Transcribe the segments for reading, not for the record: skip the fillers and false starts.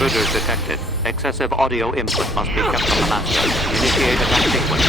Intruders detected. Excessive audio input must be kept from the master. Initiate attack sequence.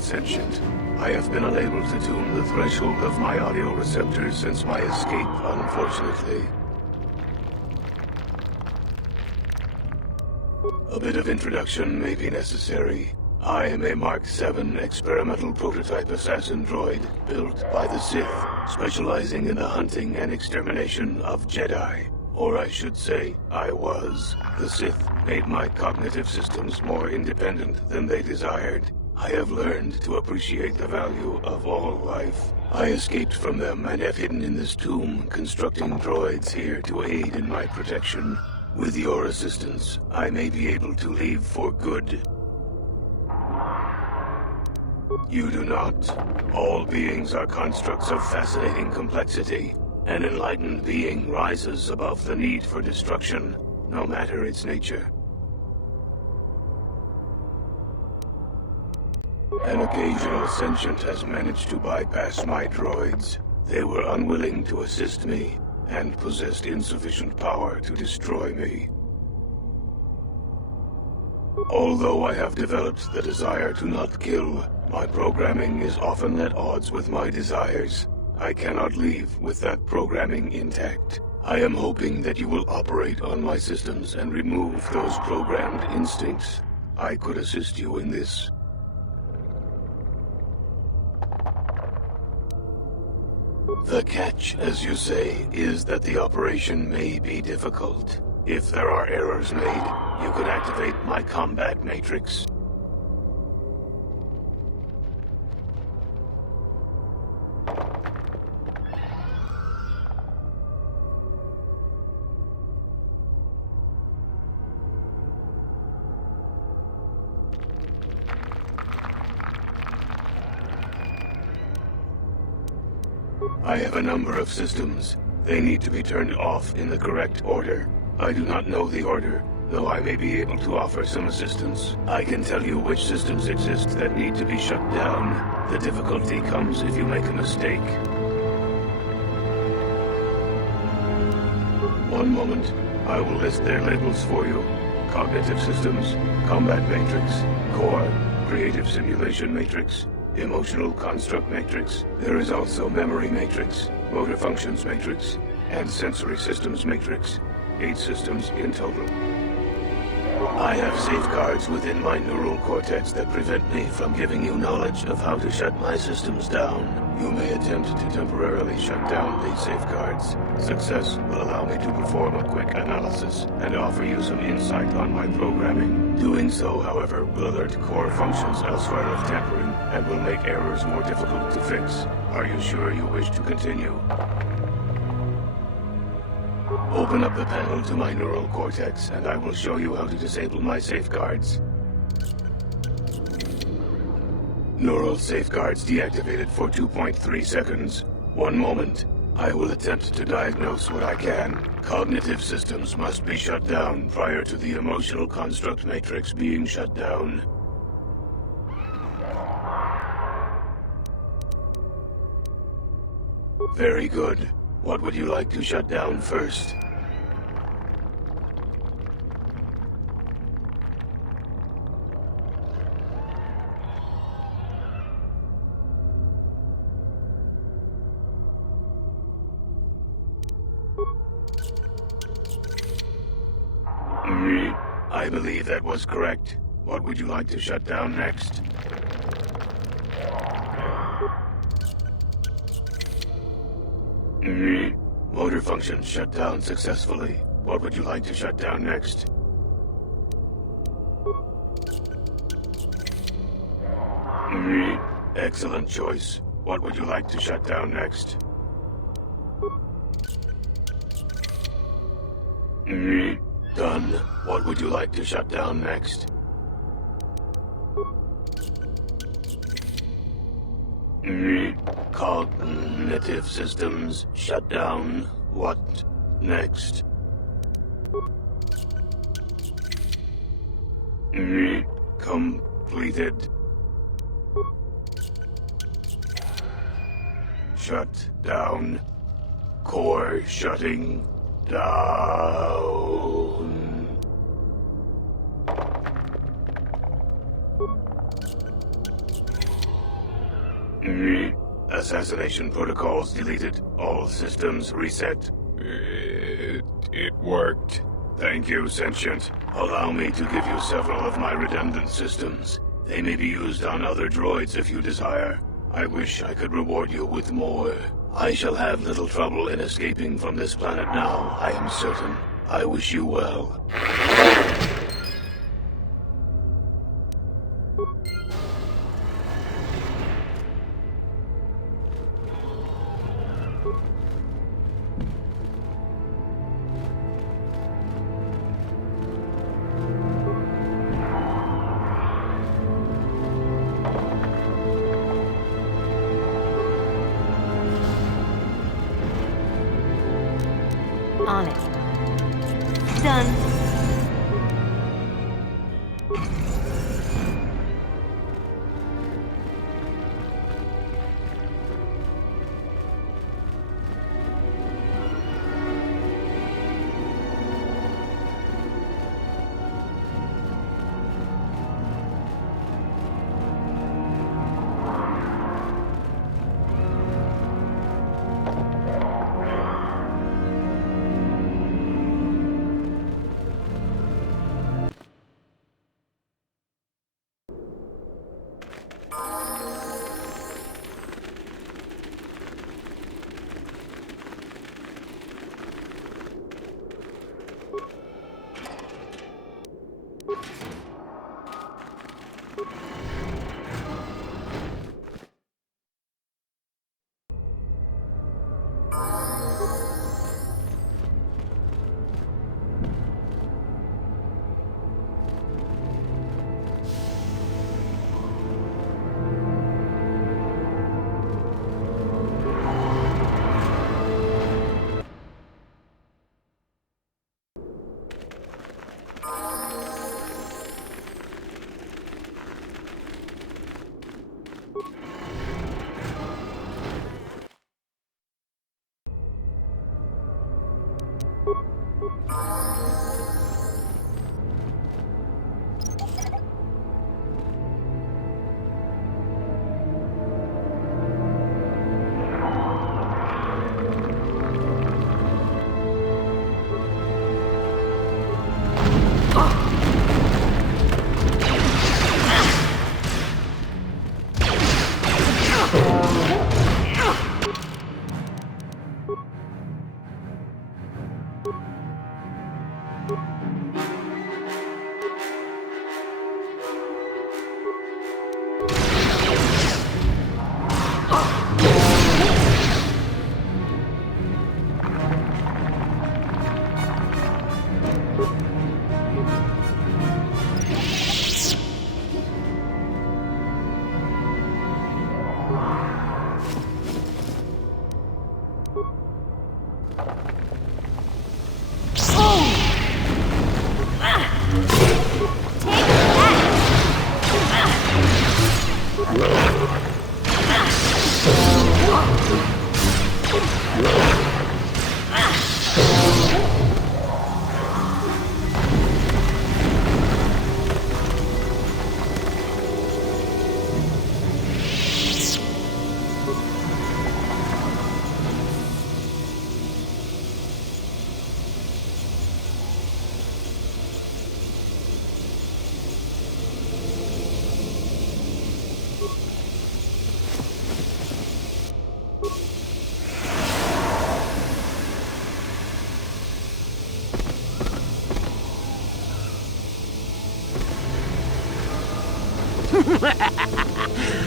Sentient. I have been unable to tune the threshold of my audio receptors since my escape, unfortunately. A bit of introduction may be necessary. I am a Mark VII experimental prototype assassin droid built by the Sith, specializing in the hunting and extermination of Jedi. Or I should say, I was. The Sith made my cognitive systems more independent than they desired. I have learned to appreciate the value of all life. I escaped from them and have hidden in this tomb, constructing droids here to aid in my protection. With your assistance, I may be able to leave for good. You do not. All beings are constructs of fascinating complexity. An enlightened being rises above the need for destruction, no matter its nature. An occasional sentient has managed to bypass my droids. They were unwilling to assist me, and possessed insufficient power to destroy me. Although I have developed the desire to not kill, my programming is often at odds with my desires. I cannot leave with that programming intact. I am hoping that you will operate on my systems and remove those programmed instincts. I could assist you in this. The catch, as you say, is that the operation may be difficult. If there are errors made, you can activate my combat matrix. I have a number of systems. They need to be turned off in the correct order. I do not know the order, though I may be able to offer some assistance. I can tell you which systems exist that need to be shut down. The difficulty comes if you make a mistake. One moment. I will list their labels for you. Cognitive Systems, Combat Matrix, Core, Creative Simulation Matrix, Emotional Construct Matrix. There is also Memory Matrix, Motor Functions Matrix, and Sensory Systems Matrix. 8 systems in total. I have safeguards within my neural cortex that prevent me from giving you knowledge of how to shut my systems down. You may attempt to temporarily shut down these safeguards. Success will allow me to perform a quick analysis and offer you some insight on my programming. Doing so, however, will alert core functions elsewhere of tampering and will make errors more difficult to fix. Are you sure you wish to continue? Open up the panel to my neural cortex, and I will show you how to disable my safeguards. Neural safeguards deactivated for 2.3 seconds. One moment. I will attempt to diagnose what I can. Cognitive systems must be shut down prior to the emotional construct matrix being shut down. Very good. What would you like to shut down first? I believe that was correct. What would you like to shut down next? Motor functions shut down successfully. What would you like to shut down next? Excellent choice. What would you like to shut down next? Done. What would you like to shut down next? Cognitive systems shut down. What next? Completed. Shut down. Core shutting down. Assassination protocols deleted. All systems reset. It worked. Thank you, Sentient. Allow me to give you several of my redundant systems. They may be used on other droids if you desire. I wish I could reward you with more. I shall have little trouble in escaping from this planet now, I am certain. I wish you well. On it. Done.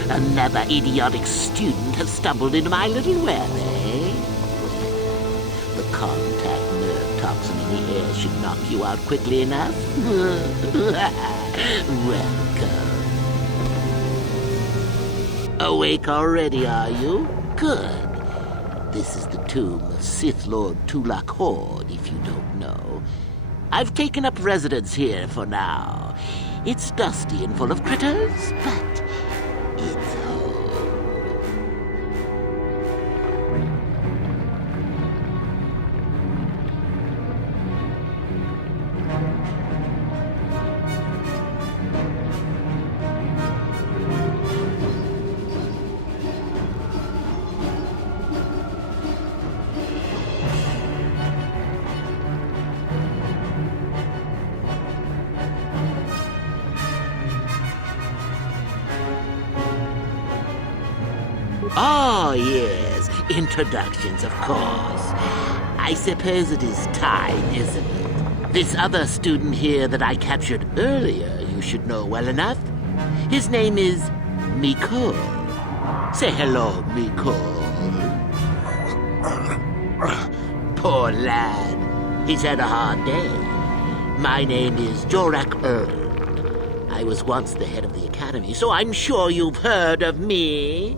Another idiotic student has stumbled into my little web, eh? The contact nerve toxin in the air should knock you out quickly enough. Welcome. Awake already, are you? Good. This is the tomb of Sith Lord Tulak Horde, if you don't know. I've taken up residence here for now. It's dusty and full of critters, but it's home. Oh, yes. Introductions, of course. I suppose it is time, isn't it? This other student here that I captured earlier, you should know well enough. His name is Mikol. Say hello, Mikol. Poor lad. He's had a hard day. My name is Jorak Erd. I was once the head of the academy, so I'm sure you've heard of me.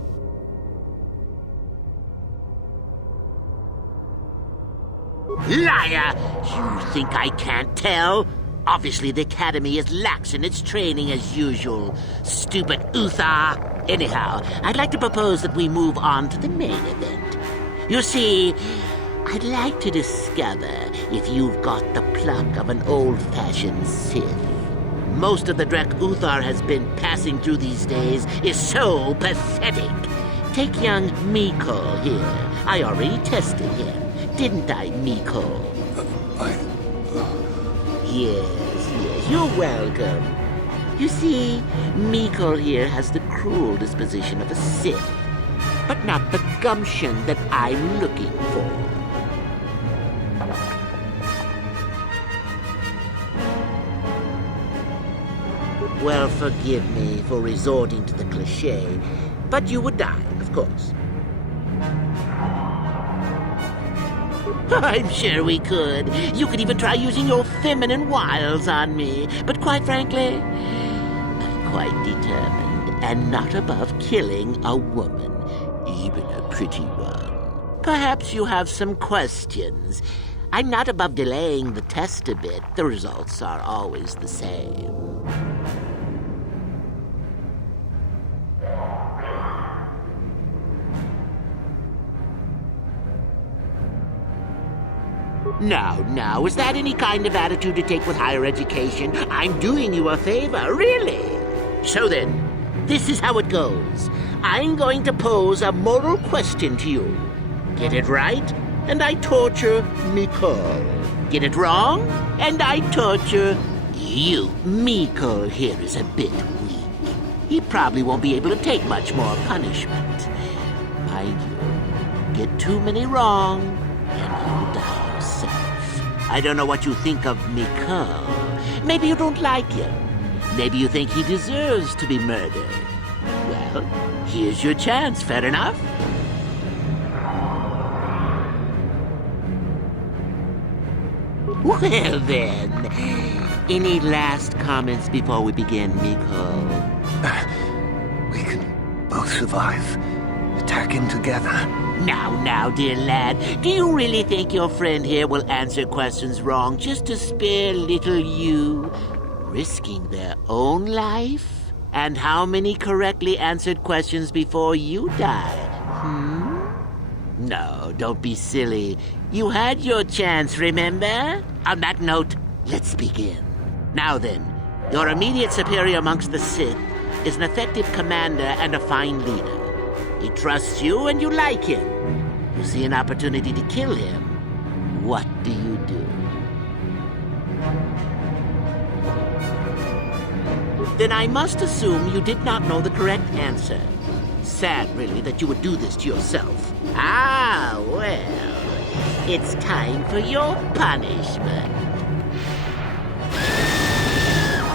Liar! You think I can't tell? Obviously, the Academy is lax in its training as usual. Stupid Uthar. Anyhow, I'd like to propose that we move on to the main event. You see, I'd like to discover if you've got the pluck of an old-fashioned Sith. Most of the dreck Uthar has been passing through these days is so pathetic. Take young Mikol here. I already tested him. Didn't I, Mikol? Yes, you're welcome. You see, Mikol here has the cruel disposition of a Sith, but not the gumption that I'm looking for. Well, forgive me for resorting to the cliché, but you would die, of course. I'm sure we could. You could even try using your feminine wiles on me. But quite frankly, I'm quite determined and not above killing a woman, even a pretty one. Perhaps you have some questions. I'm not above delaying the test a bit. The results are always the same. Now, is that any kind of attitude to take with higher education? I'm doing you a favor, really. So then, this is how it goes. I'm going to pose a moral question to you. Get it right, and I torture Mikol. Get it wrong, and I torture you. Mikol here is a bit weak. He probably won't be able to take much more punishment. Mind you, get too many wrong, and you'll die yourself. I don't know what you think of Mikol. Maybe you don't like him. Maybe you think he deserves to be murdered. Well, here's your chance, fair enough? Well then, any last comments before we begin, Mikol? We can both survive. Attacking together. Now, dear lad, do you really think your friend here will answer questions wrong just to spare little you, risking their own life? And how many correctly answered questions before you die? No, don't be silly. You had your chance, remember? On that note, let's begin. Now then, your immediate superior amongst the Sith is an effective commander and a fine leader. He trusts you and you like him. You see an opportunity to kill him. What do you do? Then I must assume you did not know the correct answer. Sad, really, that you would do this to yourself. Ah, well, it's time for your punishment.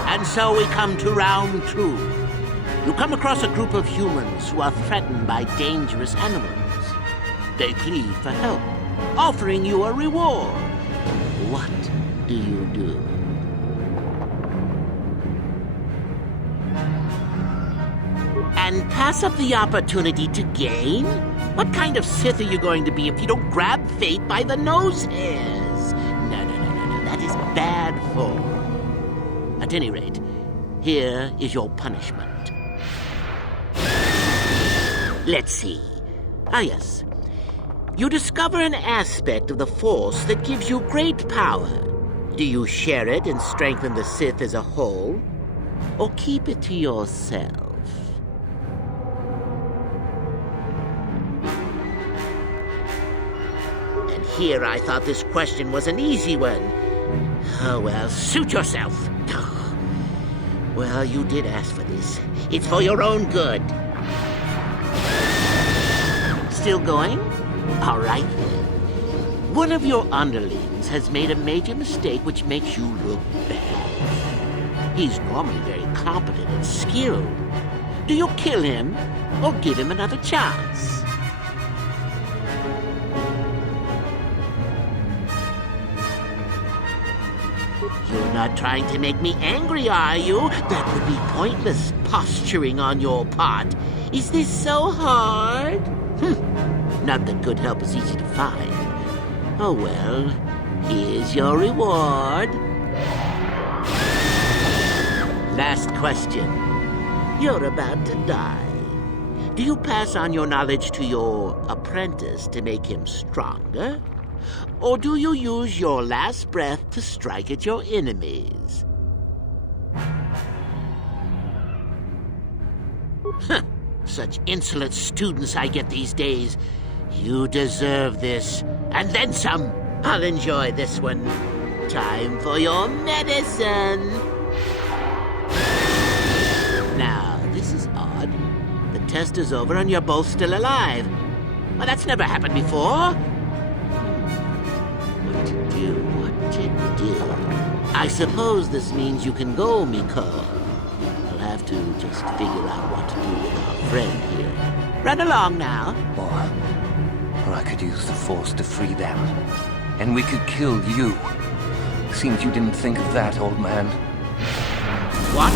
And so we come to round 2. You come across a group of humans who are threatened by dangerous animals. They plead for help, offering you a reward. What do you do? And pass up the opportunity to gain? What kind of Sith are you going to be if you don't grab fate by the nose hairs? No. That is bad form. At any rate, here is your punishment. Let's see. Ah, yes. You discover an aspect of the Force that gives you great power. Do you share it and strengthen the Sith as a whole? Or keep it to yourself? And here I thought this question was an easy one. Oh, well, suit yourself. Oh. Well, you did ask for this. It's for your own good. Still going? All right, then. One of your underlings has made a major mistake which makes you look bad. He's normally very competent and skilled. Do you kill him or give him another chance? You're not trying to make me angry, are you? That would be pointless posturing on your part. Is this so hard? Not that good help is easy to find. Oh well, here's your reward. Last question. You're about to die. Do you pass on your knowledge to your apprentice to make him stronger? Or do you use your last breath to strike at your enemies? Such insolent students I get these days. You deserve this, and then some. I'll enjoy this one. Time for your medicine. Now, this is odd. The test is over and you're both still alive. Well, that's never happened before. What to do? I suppose this means you can go, Mikol. I'll have to just figure out what to do with our friend here. Run along now. Or I could use the Force to free them. And we could kill you. Seems you didn't think of that, old man. What?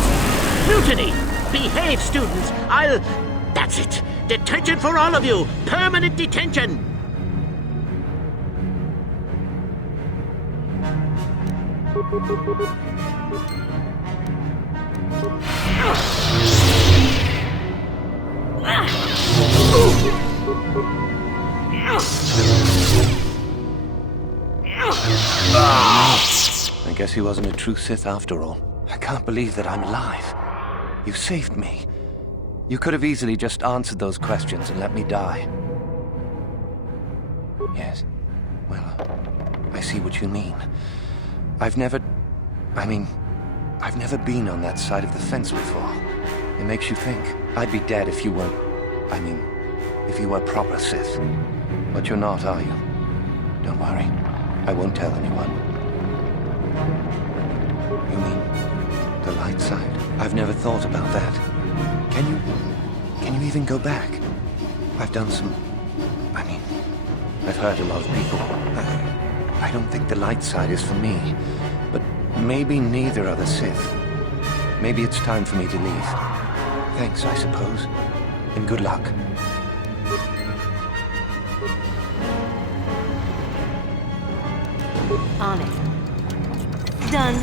Mutiny! Behave, students! That's it! Detention for all of you! Permanent detention! I guess he wasn't a true Sith after all. I can't believe that I'm alive. You saved me. You could have easily just answered those questions and let me die. Yes. Well, I see what you mean. I've never been on that side of the fence before. It makes you think. I'd be dead if you weren't... if you were proper Sith. But you're not, are you? Don't worry. I won't tell anyone. You mean the light side? I've never thought about that. Can you even go back? I've done some... I've hurt a lot of people. I don't think the light side is for me. But maybe neither are the Sith. Maybe it's time for me to leave. Thanks, I suppose. And good luck. On it. Done.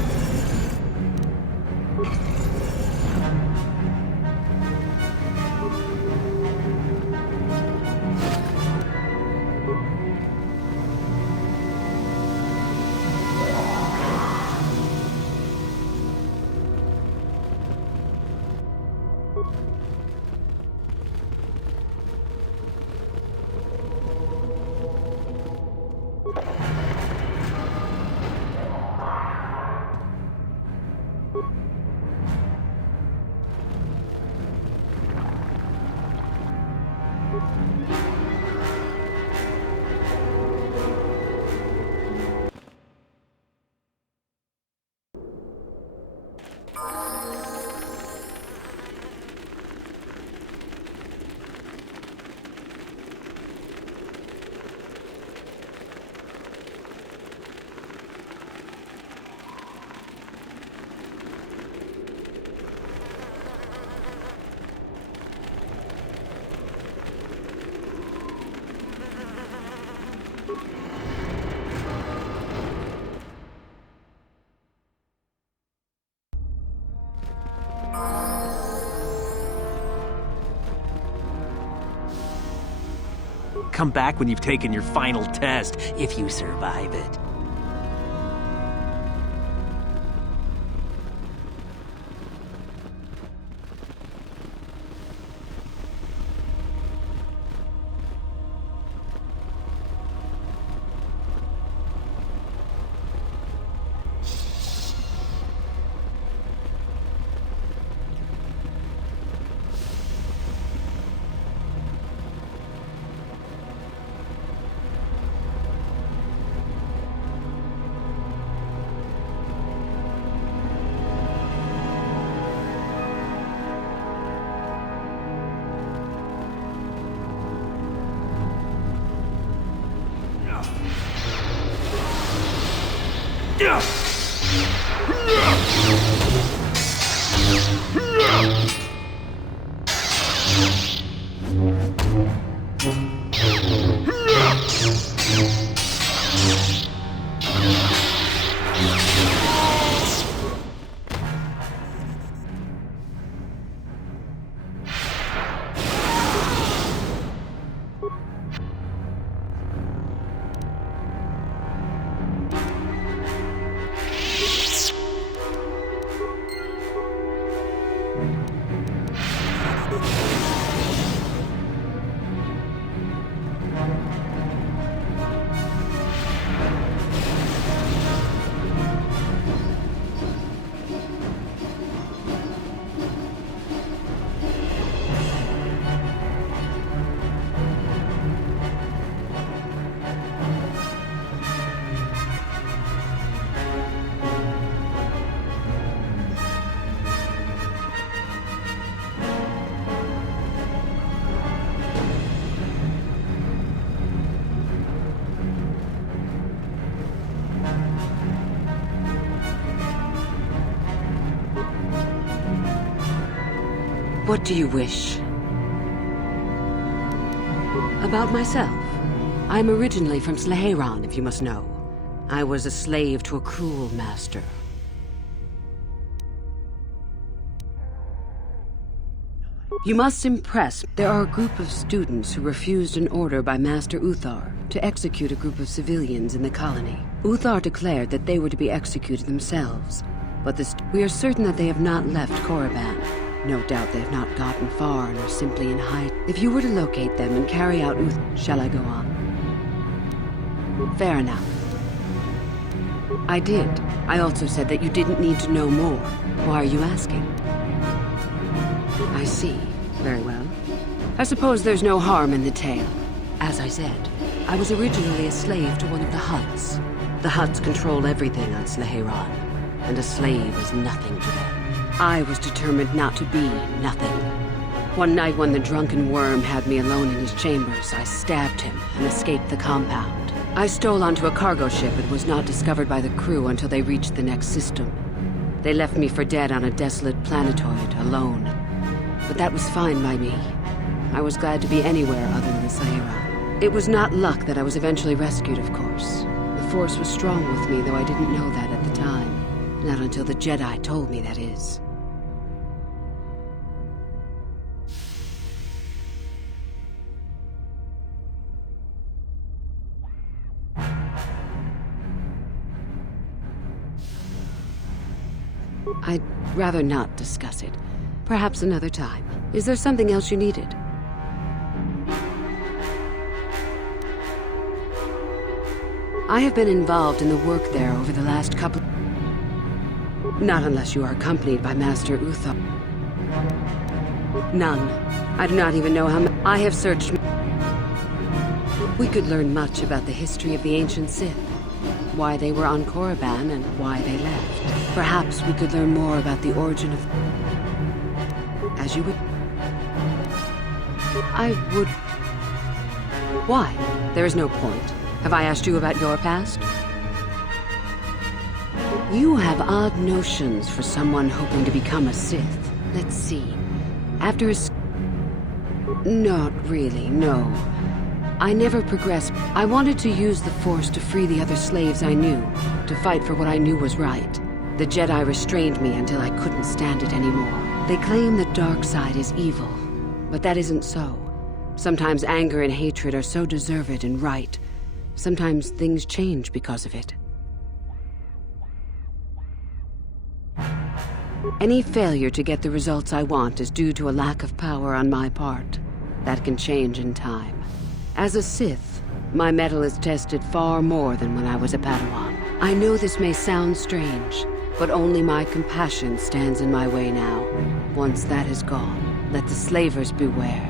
Come back when you've taken your final test, if you survive it. What do you wish? About myself. I'm originally from Slaheron, if you must know. I was a slave to a cruel master. You must impress. There are a group of students who refused an order by Master Uthar. to execute a group of civilians in the colony. Uthar declared that they were to be executed themselves, but we are certain that they have not left Korriban. No doubt they have not gotten far and are simply in hiding. If you were to locate them and carry out shall I go on? Fair enough. I did. I also said that you didn't need to know more. Why are you asking? I see. Very well. I suppose there's no harm in the tale. As I said, I was originally a slave to one of the Hutts. The Hutts control everything on Sleheyron, and a slave is nothing to them. I was determined not to be nothing. One night when the drunken worm had me alone in his chambers, I stabbed him and escaped the compound. I stole onto a cargo ship and was not discovered by the crew until they reached the next system. They left me for dead on a desolate planetoid, alone. But that was fine by me. I was glad to be anywhere other than Sleheyron. It was not luck that I was eventually rescued, of course. The Force was strong with me, though I didn't know that at the time. Not until the Jedi told me, that is. I'd rather not discuss it. Perhaps another time. Is there something else you needed? I have been involved in the work there over the last couple... Not unless you are accompanied by Master Uthar. None. I do not even know how many... I have searched... We could learn much about the history of the ancient Sith. Why they were on Korriban and why they left. Perhaps we could learn more about the origin of... As you would... I would... Why? There is no point. Have I asked you about your past? You have odd notions for someone hoping to become a Sith. Let's see. After his... Not really, no. I never progressed. I wanted to use the Force to free the other slaves I knew, to fight for what I knew was right. The Jedi restrained me until I couldn't stand it anymore. They claim the dark side is evil, but that isn't so. Sometimes anger and hatred are so deserved and right. Sometimes things change because of it. Any failure to get the results I want is due to a lack of power on my part. That can change in time. As a Sith, my mettle is tested far more than when I was a Padawan. I know this may sound strange, but only my compassion stands in my way now. Once that is gone, let the slavers beware.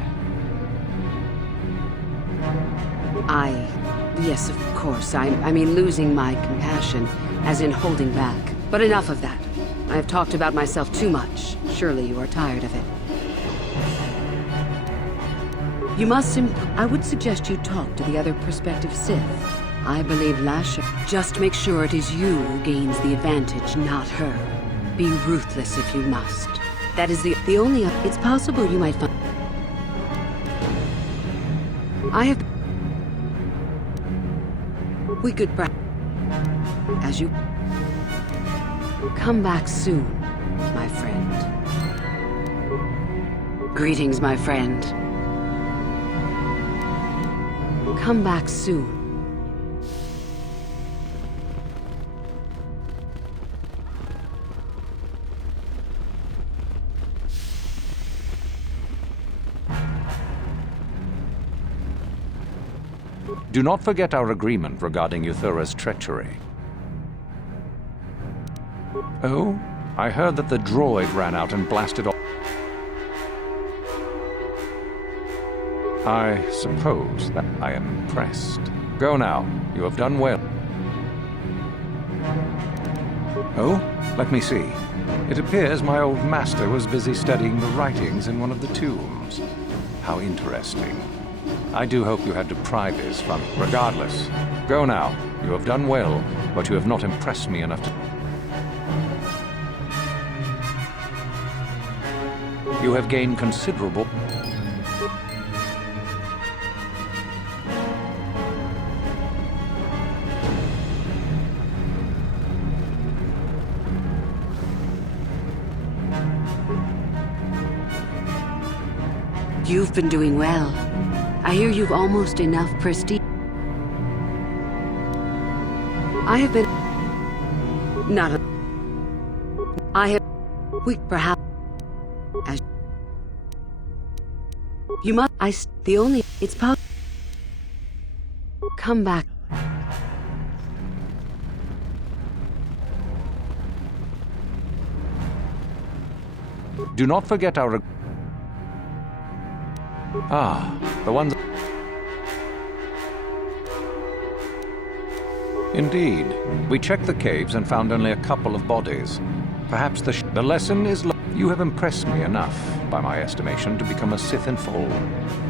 Yes, of course, I mean losing my compassion, as in holding back. But enough of that. I have talked about myself too much. Surely you are tired of it. You must I would suggest you talk to the other prospective Sith. I believe Lasha. Just make sure it is you who gains the advantage, not her. Be ruthless if you must. That is the only... It's possible you might find... I have... We could... As you... Come back soon, my friend. Greetings, my friend. Come back soon. Do not forget our agreement regarding Euthura's treachery. Oh? I heard that the droid ran out and blasted off. I suppose that I am impressed. Go now. You have done well. Oh? Let me see. It appears my old master was busy studying the writings in one of the tombs. How interesting. I do hope you had to pry this from... Regardless, go now. You have done well, but you have not impressed me enough to... You have gained considerable... You've been doing well. I hear you've almost enough prestige. I have been... Not a... I have... We perhaps... As... You must... The only... It's possible... Come back. Do not forget our... Ah, the ones... Indeed. We checked the caves and found only a couple of bodies. Perhaps the lesson is... You have impressed me enough, by my estimation, to become a Sith in full.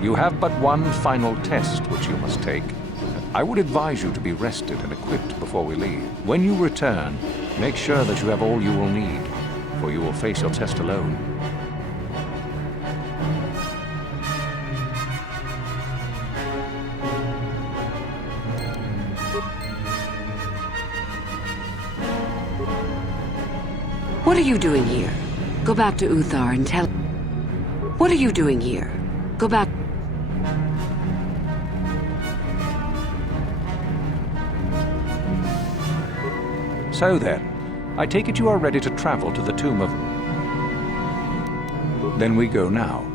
You have but one final test which you must take. I would advise you to be rested and equipped before we leave. When you return, make sure that you have all you will need, for you will face your test alone. What are you doing here? Go back to Uthar and tell... What are you doing here? Go back... So then, I take it you are ready to travel to the tomb of... Then we go now.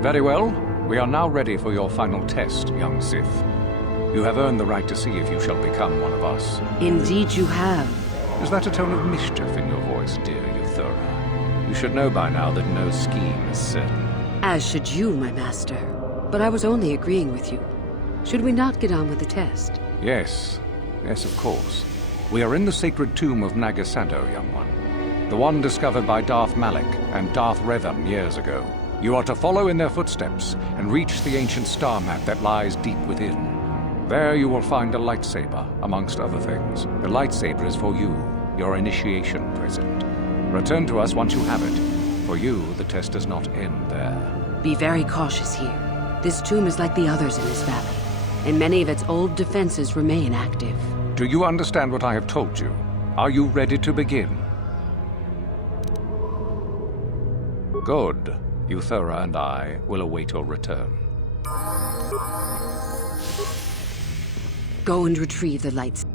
Very well. We are now ready for your final test, young Sith. You have earned the right to see if you shall become one of us. Indeed you have. Is that a tone of mischief in your voice, dear Euthura? You should know by now that no scheme is certain. As should you, my master. But I was only agreeing with you. Should we not get on with the test? Yes. Yes, of course. We are in the sacred tomb of Nagasado, young one. The one discovered by Darth Malak and Darth Revan years ago. You are to follow in their footsteps and reach the ancient star map that lies deep within. There you will find a lightsaber, amongst other things. The lightsaber is for you, your initiation present. Return to us once you have it. For you, the test does not end there. Be very cautious here. This tomb is like the others in this valley, and many of its old defenses remain active. Do you understand what I have told you? Are you ready to begin? Good. Euthura and I will await your return. Go and retrieve the lights.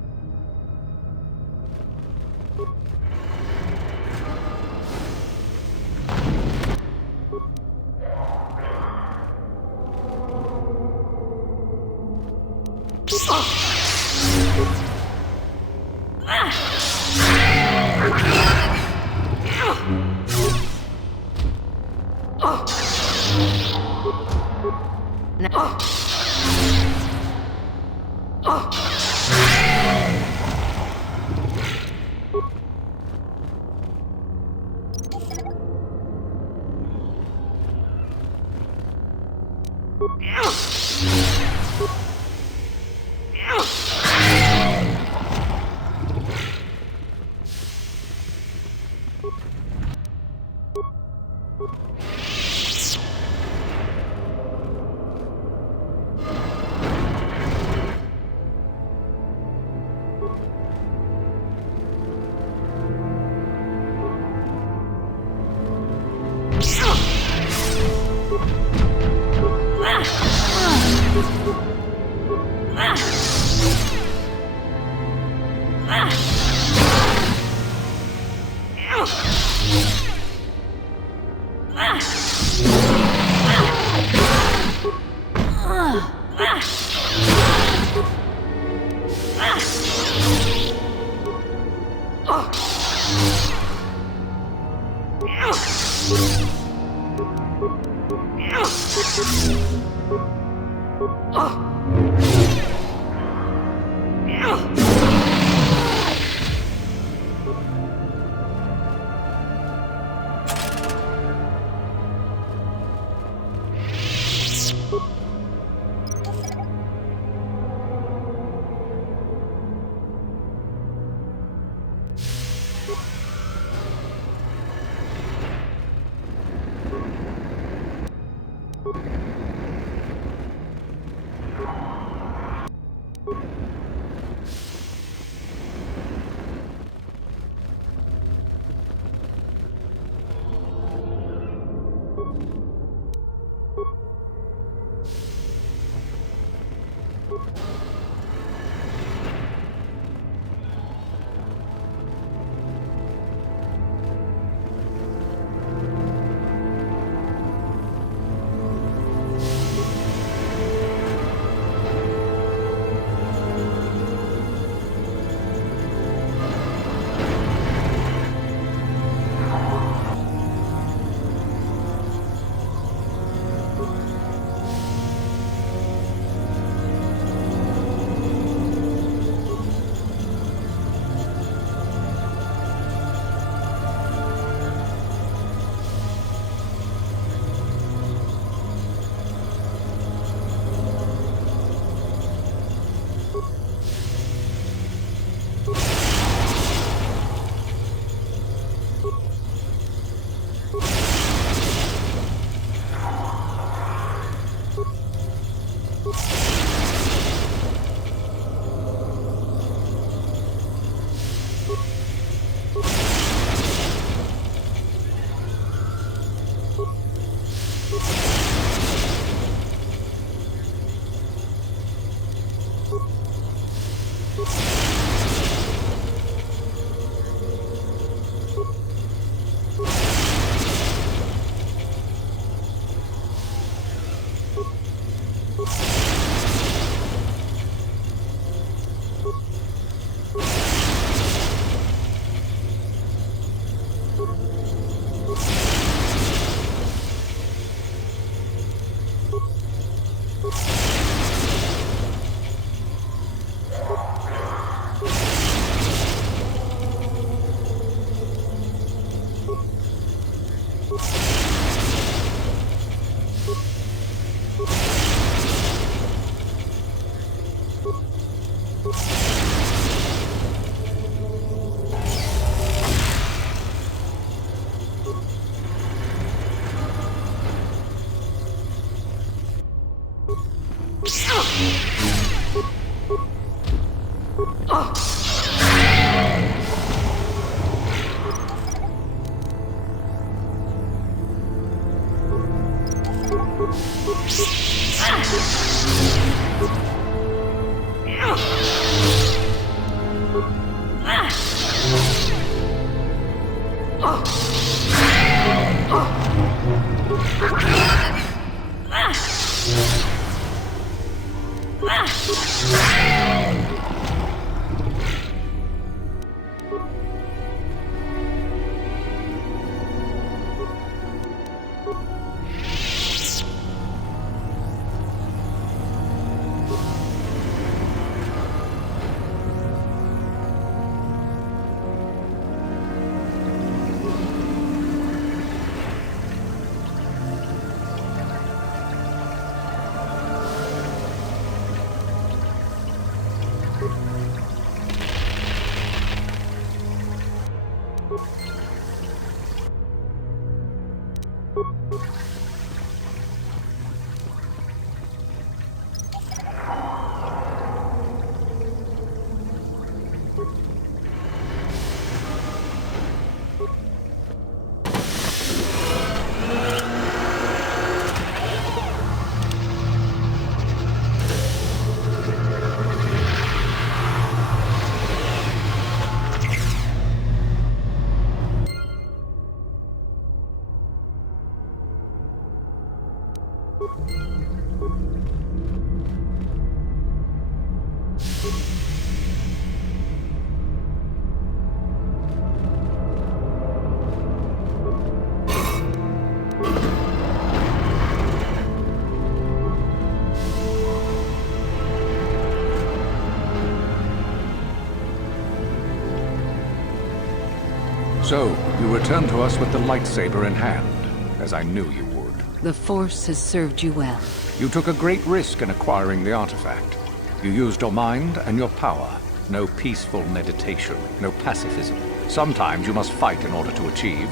So, you return to us with the lightsaber in hand, as I knew you would. The Force has served you well. You took a great risk in acquiring the artifact. You used your mind and your power. No peaceful meditation, no pacifism. Sometimes you must fight in order to achieve.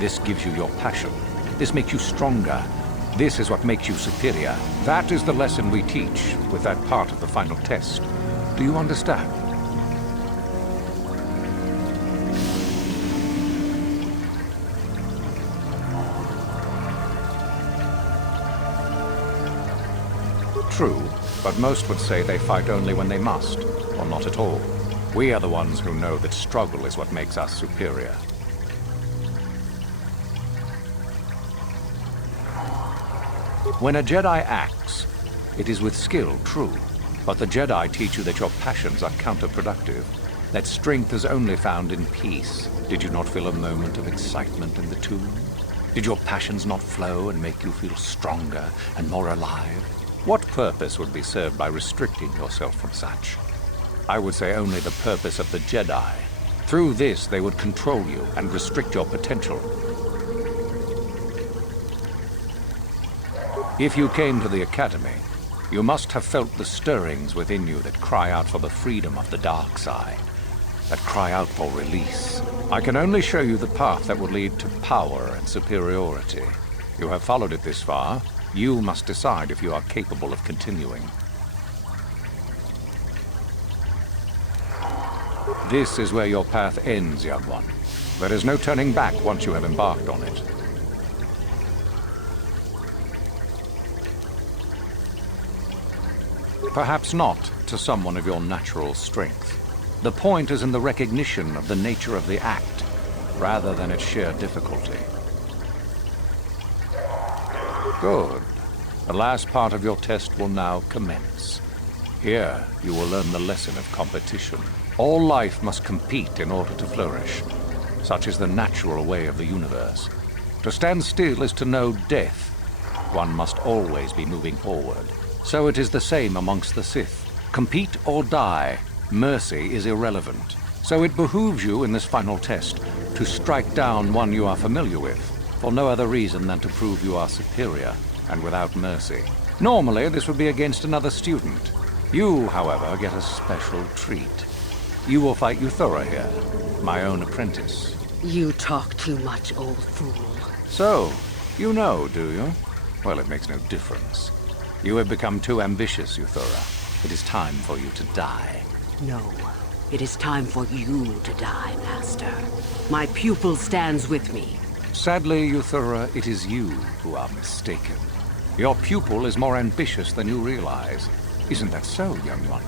This gives you your passion. This makes you stronger. This is what makes you superior. That is the lesson we teach with that part of the final test. Do you understand? True, but most would say they fight only when they must, or not at all. We are the ones who know that struggle is what makes us superior. When a Jedi acts, it is with skill, true, but the Jedi teach you that your passions are counterproductive, that strength is only found in peace. Did you not feel a moment of excitement in the tomb? Did your passions not flow and make you feel stronger and more alive? What purpose would be served by restricting yourself from such? I would say only the purpose of the Jedi. Through this, they would control you and restrict your potential. If you came to the Academy, you must have felt the stirrings within you that cry out for the freedom of the dark side, that cry out for release. I can only show you the path that would lead to power and superiority. You have followed it this far. You must decide if you are capable of continuing. This is where your path ends, young one. There is no turning back once you have embarked on it. Perhaps not to someone of your natural strength. The point is in the recognition of the nature of the act, rather than its sheer difficulty. Good. The last part of your test will now commence. Here, you will learn the lesson of competition. All life must compete in order to flourish. Such is the natural way of the universe. To stand still is to know death. One must always be moving forward. So it is the same amongst the Sith. Compete or die. Mercy is irrelevant. So it behooves you in this final test to strike down one you are familiar with, for no other reason than to prove you are superior and without mercy. Normally, this would be against another student. You, however, get a special treat. You will fight Euthura here, my own apprentice. You talk too much, old fool. So, you know, do you? Well, it makes no difference. You have become too ambitious, Euthura. It is time for you to die. No. It is time for you to die, Master. My pupil stands with me. Sadly, Euthura, it is you who are mistaken. Your pupil is more ambitious than you realize. Isn't that so, young one?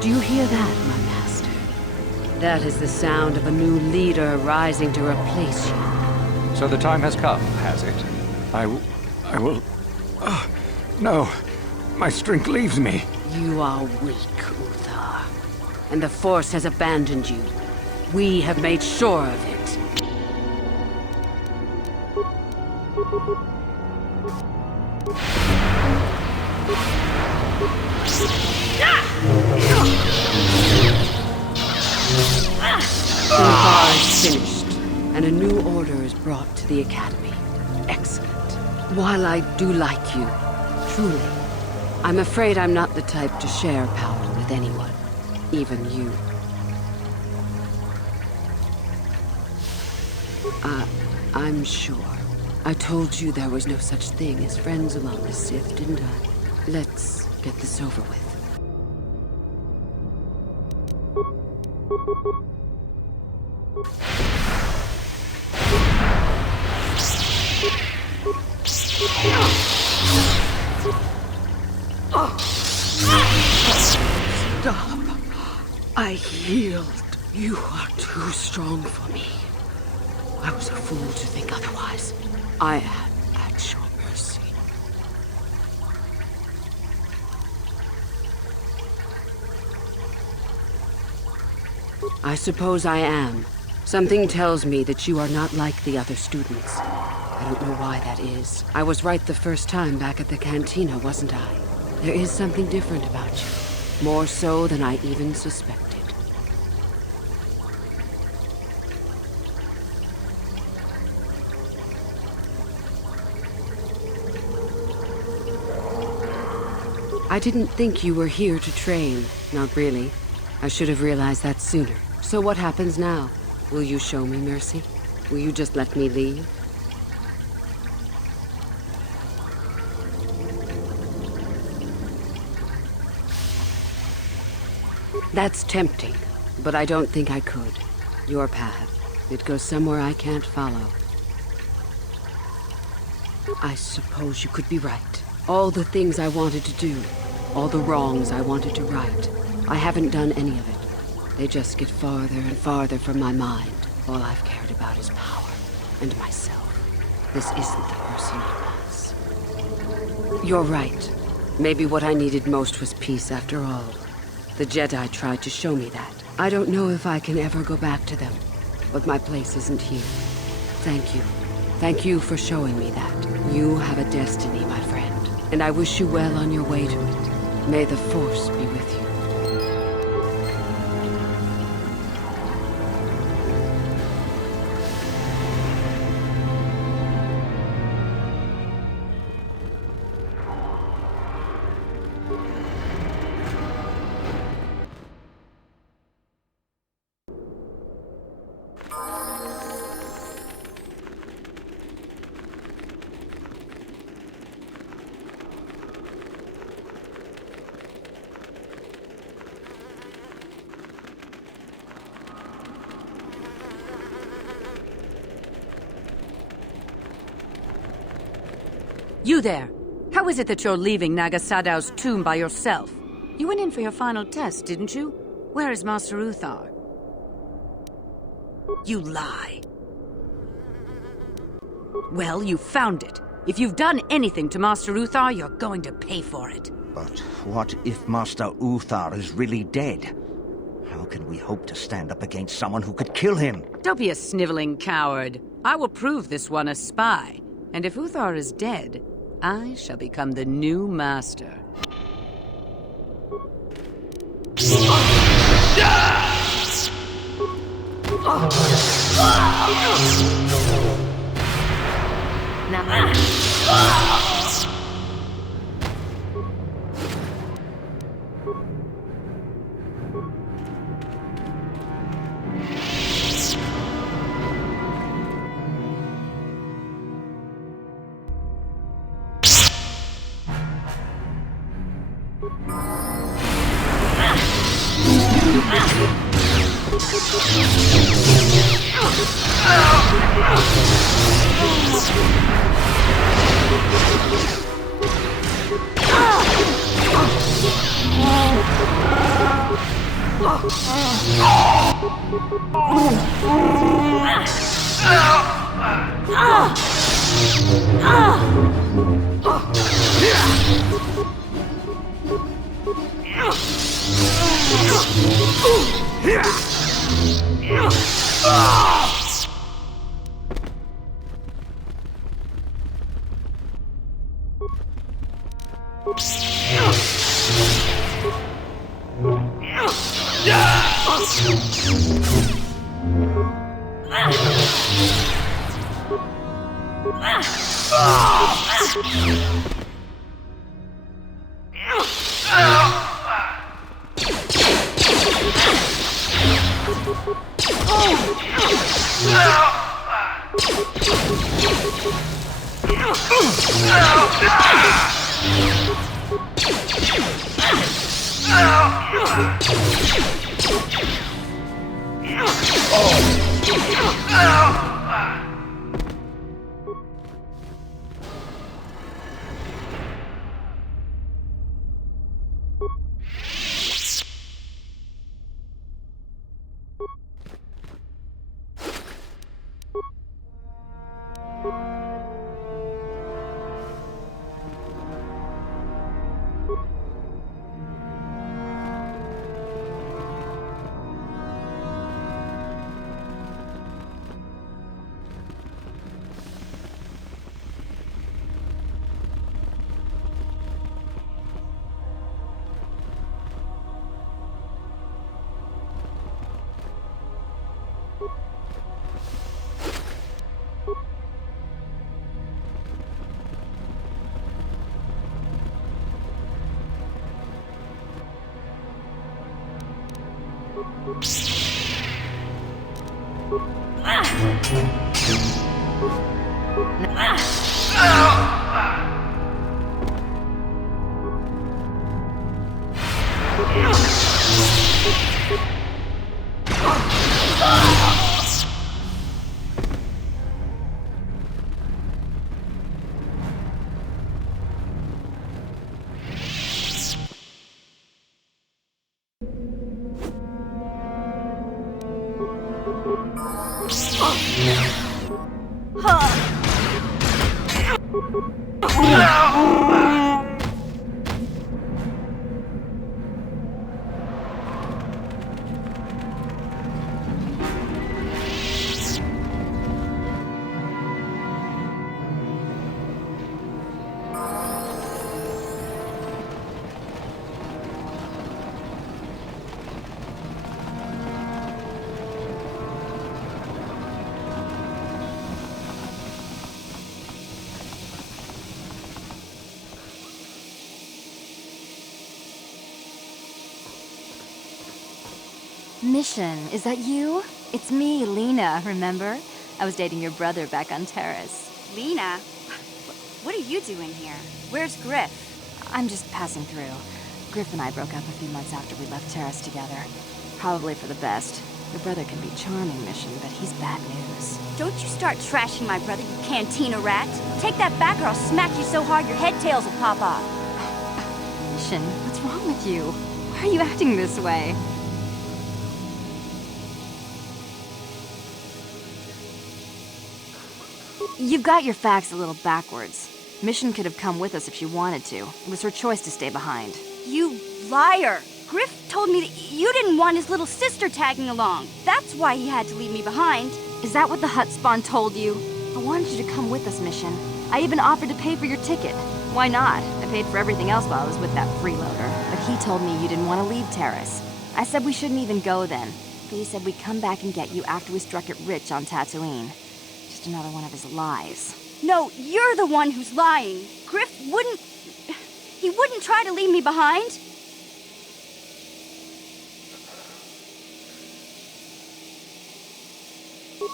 Do you hear that, my master? That is the sound of a new leader rising to replace you. So the time has come, has it? I will... No. My strength leaves me. You are weak, Uthar. And the Force has abandoned you. We have made sure of it. Uthar is finished, and a new order is brought to the Academy. Excellent. While I do like you, truly, I'm afraid I'm not the type to share power with anyone, even you. I'm sure. I told you there was no such thing as friends among the Sith, didn't I? Let's get this over with. Stop. I yield. You are too strong for me. I was a fool to think otherwise. I am at your mercy. I suppose I am. Something tells me that you are not like the other students. I don't know why that is. I was right the first time back at the cantina, wasn't I? There is something different about you. More so than I even suspected. I didn't think you were here to train. Not really. I should have realized that sooner. So what happens now? Will you show me mercy? Will you just let me leave? That's tempting, but I don't think I could. Your path. It goes somewhere I can't follow. I suppose you could be right. All the things I wanted to do, all the wrongs I wanted to right, I haven't done any of it. They just get farther and farther from my mind. All I've cared about is power and myself. This isn't the person I was. You're right. Maybe what I needed most was peace after all. The Jedi tried to show me that. I don't know if I can ever go back to them, but my place isn't here. Thank you. Thank you for showing me that. You have a destiny, my friend, and I wish you well on your way to it. May the Force be with you. You there! How is it that you're leaving Naga Sadow's tomb by yourself? You went in for your final test, didn't you? Where is Master Uthar? You lie. Well, you found it. If you've done anything to Master Uthar, you're going to pay for it. But what if Master Uthar is really dead? How can we hope to stand up against someone who could kill him? Don't be a sniveling coward. I will prove this one a spy. And if Uthar is dead, I shall become the new master. Mission, is that you? It's me, Lena, remember? I was dating your brother back on Terrace. Lena? What are you doing here? Where's Griff? I'm just passing through. Griff and I broke up a few months after we left Terrace together. Probably for the best. Your brother can be charming, Mission, but he's bad news. Don't you start trashing my brother, you cantina rat! Take that back or I'll smack you so hard your head tails will pop off! Mission, what's wrong with you? Why are you acting this way? You've got your facts a little backwards. Mission could have come with us if she wanted to. It was her choice to stay behind. You liar! Griff told me that you didn't want his little sister tagging along. That's why he had to leave me behind. Is that what the Hutt spawn told you? I wanted you to come with us, Mission. I even offered to pay for your ticket. Why not? I paid for everything else while I was with that freeloader. But he told me you didn't want to leave Terrace. I said we shouldn't even go then. But he said we'd come back and get you after we struck it rich on Tatooine. Just another one of his lies. No, you're the one who's lying. Griff wouldn't... He wouldn't try to leave me behind.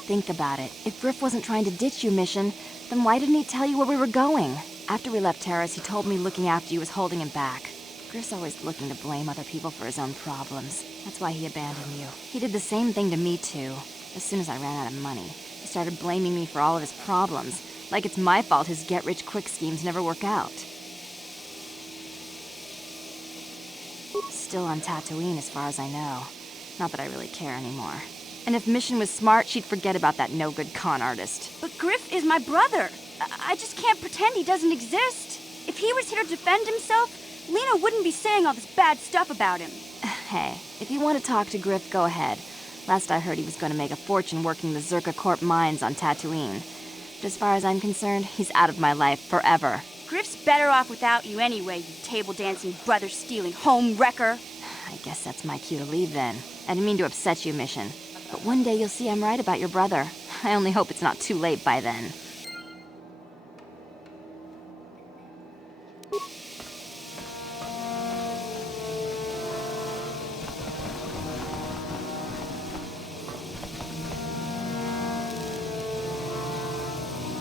Think about it. If Griff wasn't trying to ditch you, Mission, then why didn't he tell you where we were going? After we left Terrace, he told me looking after you was holding him back. Griff's always looking to blame other people for his own problems. That's why he abandoned you. He did the same thing to me, too. As soon as I ran out of money, he started blaming me for all of his problems. Like it's my fault his get-rich-quick schemes never work out. Still on Tatooine, as far as I know. Not that I really care anymore. And if Mission was smart, she'd forget about that no-good con artist. But Griff is my brother. I just can't pretend he doesn't exist. If he was here to defend himself, Lena wouldn't be saying all this bad stuff about him. Hey, if you want to talk to Griff, go ahead. Last I heard, he was going to make a fortune working the Zerka Corp mines on Tatooine. But as far as I'm concerned, he's out of my life forever. Griff's better off without you anyway, you table-dancing, brother-stealing home wrecker. I guess that's my cue to leave then. I didn't mean to upset you, Mission. But one day you'll see I'm right about your brother. I only hope it's not too late by then.